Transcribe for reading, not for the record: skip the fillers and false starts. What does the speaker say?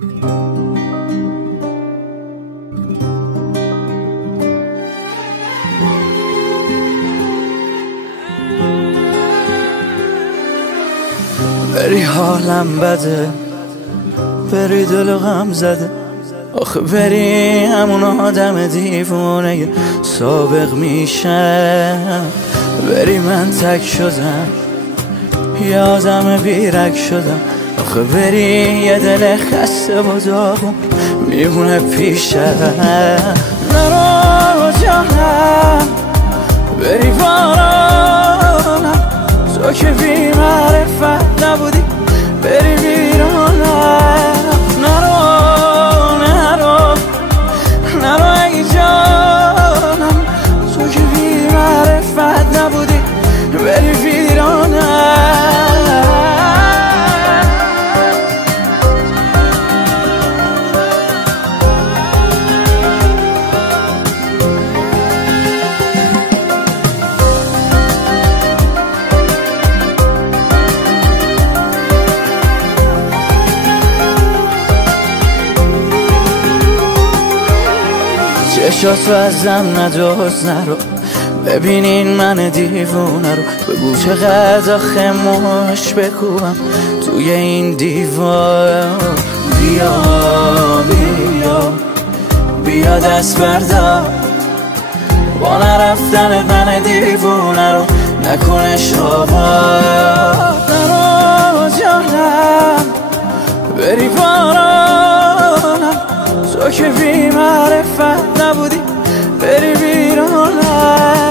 بری حالم بده، بری دل غم زده، آخه بری همون آدم دیوونه سابق میشم. بری من تک شدم، یه آدم بیرک شدم، آخه بری یه دل خسته و داغون میمونه پیشم. نرو جانم، بری بارانم، تو که بی معرفت نبودی بری بیرونم. نرو ای جانم، تو که بی معرفت نبودی بری بیرونم. چشاتو ازم ندوز، نرو ببینین من دیوونه رو، بگو چقدر آخه ماش بکوبم توی این دیوار. بیا بیا بیا دست بردار، با نرفتن من دیوونه رو نکنش آباد. نرو جانم، بری بارانم، تو که بی معرفت نبودی بری بیرونم.